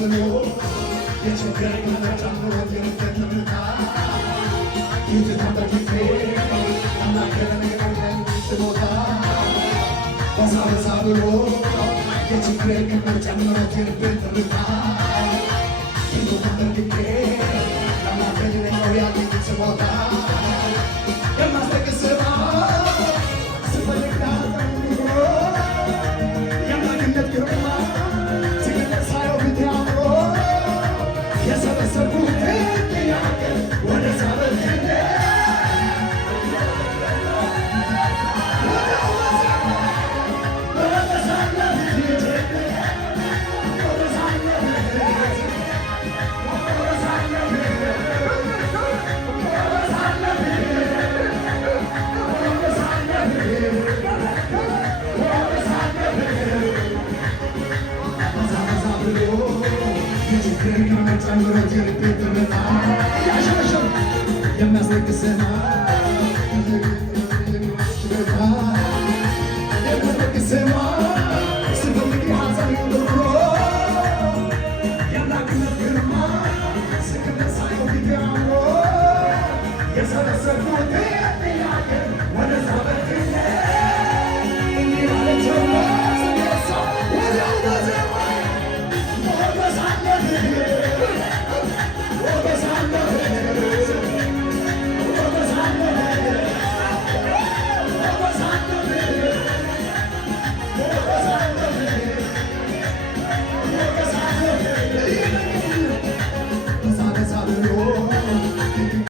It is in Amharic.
ብሎ የቸገረኝ ተጨምሮ የልቤን ትርታ ይትታበቂቴ አናገረን የቀረኝ ስሞታ በዛ በዛ ብሎ የችግሬን ክምር ጨምሮ የልቤን ትርታ ይትታበቂቴ አናገረን ያለኝ ስሞታ የማስጠቅስ ስራ ስፈልግ ዳጠምሮ የአምላክነት ግርማ ሲገለጽ ሳየው ፊቴ አምሮ የሰበሰብኩት ጥያቄ ወደ ሳበልክነ ጨምሮት የልቤን ትርታ እያሸበሸብ የሚያስለቅስና የሚያስለቅስና ስፈልግ ሐዘን ብሎ የአምላክነት ግርማ ስክነት ሳየው ፊቴ አምሮ የሰበሰብኩት ጥያቄ ወደ ሳበልክነ እንዲህ ማለት ጀምሮ ስነሳ ወዲያው በዜማ Oh